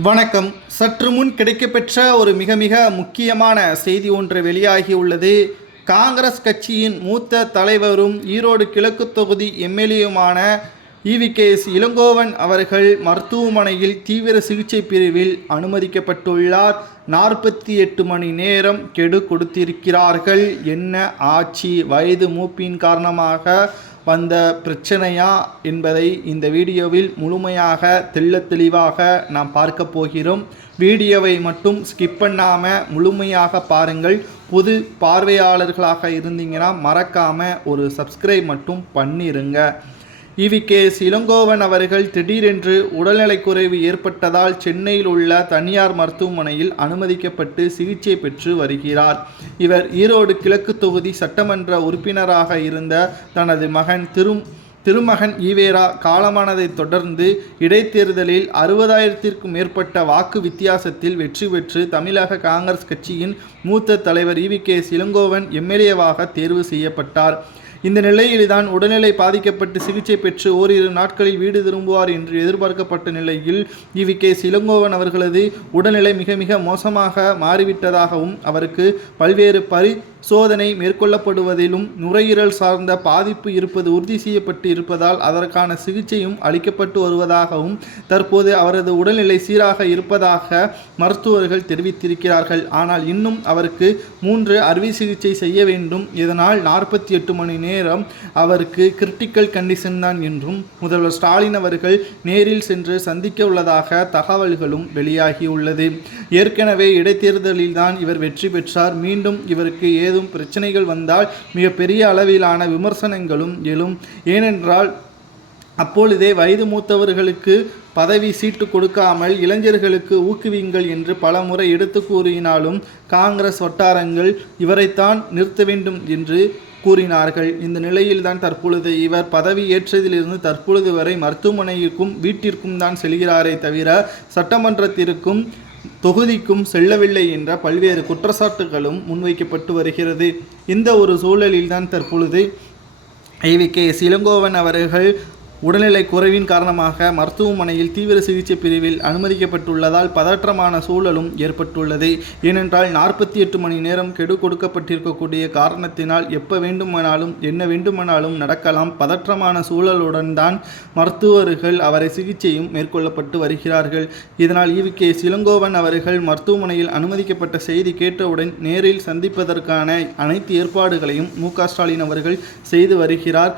வணக்கம். சற்று முன் கிடைக்கப்பெற்ற ஒரு மிக மிக முக்கியமான செய்தி ஒன்று வெளியாகியுள்ளது. காங்கிரஸ் கட்சியின் மூத்த தலைவரும் ஈரோடு கிழக்கு தொகுதி எம்எல்ஏயுமான ஈவிகேஎஸ் இளங்கோவன் அவர்கள் மருத்துவமனையில் தீவிர சிகிச்சை பிரிவில் அனுமதிக்கப்பட்டுள்ளார். 48 மணி நேரம் கெடு கொடுத்திருக்கிறார்கள். என்ன ஆட்சி? வயது மூப்பின் காரணமாக வந்த பிரச்சனையா என்பதை இந்த வீடியோவில் முழுமையாக தெளிவாக நாம் பார்க்க போகிறோம். வீடியோவை மட்டும் ஸ்கிப் பண்ணாமல் முழுமையாக பாருங்கள். புது பார்வையாளர்களாக இருந்தீங்கன்னா மறக்காமல் ஒரு சப்ஸ்கிரைப் மட்டும் பண்ணிருங்க. ஈவிகேஎஸ் இளங்கோவன் அவர்கள் திடீரென்று உடல்நலக்குறைவு ஏற்பட்டதால் சென்னையில் உள்ள தனியார் மருத்துவமனையில் அனுமதிக்கப்பட்டு சிகிச்சை பெற்று வருகிறார். இவர் ஈரோடு கிழக்கு தொகுதி சட்டமன்ற உறுப்பினராக இருந்த தனது மகன் திருமகன் ஈவேரா காலமானதை தொடர்ந்து இடைத்தேர்தலில் 60,000க்கும் மேற்பட்ட வாக்கு வித்தியாசத்தில் வெற்றி பெற்று தமிழக காங்கிரஸ் கட்சியின் மூத்த தலைவர் ஈவிகேஎஸ் இளங்கோவன் எம்எல்ஏவாக தேர்வு செய்யப்பட்டார். இந்த நிலையில்தான் உடல்நிலை பாதிக்கப்பட்டு சிகிச்சை பெற்று ஓரிரு நாட்களில் வீடு திரும்புவார் என்று எதிர்பார்க்கப்பட்ட நிலையில் ஈவிகேஎஸ் இளங்கோவன் அவர்களது உடல்நிலை மிக மிக மோசமாக மாறிவிட்டதாகவும் அவருக்கு பல்வேறு பரிசோதனை மேற்கொள்ளப்படுவதிலும் நுரையீரல் சார்ந்த பாதிப்பு இருப்பது உறுதி செய்யப்பட்டு இருப்பதால் அதற்கான சிகிச்சையும் அளிக்கப்பட்டு வருவதாகவும் தற்போது அவரது உடல்நிலை சீராக இருப்பதாக மருத்துவர்கள் தெரிவித்திருக்கிறார்கள். ஆனால் இன்னும் அவருக்கு 3 அறுவை சிகிச்சை செய்ய வேண்டும். இதனால் 48 மணி நேரம் அவருக்கு கிரிட்டிக்கல் கண்டிஷன் தான் என்றும் முதல்வர் ஸ்டாலின் அவர்கள் நேரில் சென்று சந்திக்க உள்ளதாக தகவல்களும் வெளியாகியுள்ளது. ஏற்கனவே இடைத்தேர்தலில் தான் இவர் வெற்றி பெற்றார். மீண்டும் இவருக்கு ஏதும் பிரச்சனைகள் வந்தால் மிகப்பெரிய அளவிலான விமர்சனங்களும் எழும். ஏனென்றால் அப்பொழுதே வயது மூத்தவர்களுக்கு பதவி சீட்டு கொடுக்காமல் இளைஞர்களுக்கு ஊக்குவிங்கள் என்று பல முறை எடுத்து கூறினாலும் காங்கிரஸ் வட்டாரங்கள் இவரைத்தான் நிறுத்த வேண்டும் என்று கூறினார்கள். இந்த நிலையில்தான் தற்பொழுது இவர் பதவி ஏற்றதிலிருந்து தற்பொழுது வரை மருத்துவமனைக்கும் வீட்டிற்கும் தான் செல்கிறாரே தவிர சட்டமன்றத்திற்கும் தொகுதிக்கும் செல்லவில்லை என்ற பல்வேறு குற்றச்சாட்டுகளும் முன்வைக்கப்பட்டு வருகிறது. இந்த ஒரு சூழலில்தான் தற்பொழுது ஈவிகேஎஸ் இளங்கோவன் அவர்கள் உடல்நிலை குறைவின் காரணமாக மருத்துவமனையில் தீவிர சிகிச்சை பிரிவில் அனுமதிக்கப்பட்டுள்ளதால் பதற்றமான சூழலும் ஏற்பட்டுள்ளது. ஏனென்றால் 48 மணி நேரம் கெடு கொடுக்கப்பட்டிருக்கக்கூடிய காரணத்தினால் எப்போ வேண்டுமானாலும் என்ன வேண்டுமானாலும் நடக்கலாம். பதற்றமான சூழலுடன் தான் மருத்துவர்கள் அவரை சிகிச்சையும் மேற்கொள்ளப்பட்டு வருகிறார்கள். இதனால் ஈவிகேஎஸ் இளங்கோவன் அவர்கள் மருத்துவமனையில் அனுமதிக்கப்பட்ட செய்தி கேட்டவுடன் நேரில் சந்திப்பதற்கான அனைத்து ஏற்பாடுகளையும் மு.க. ஸ்டாலின் அவர்கள் செய்து வருகிறார்.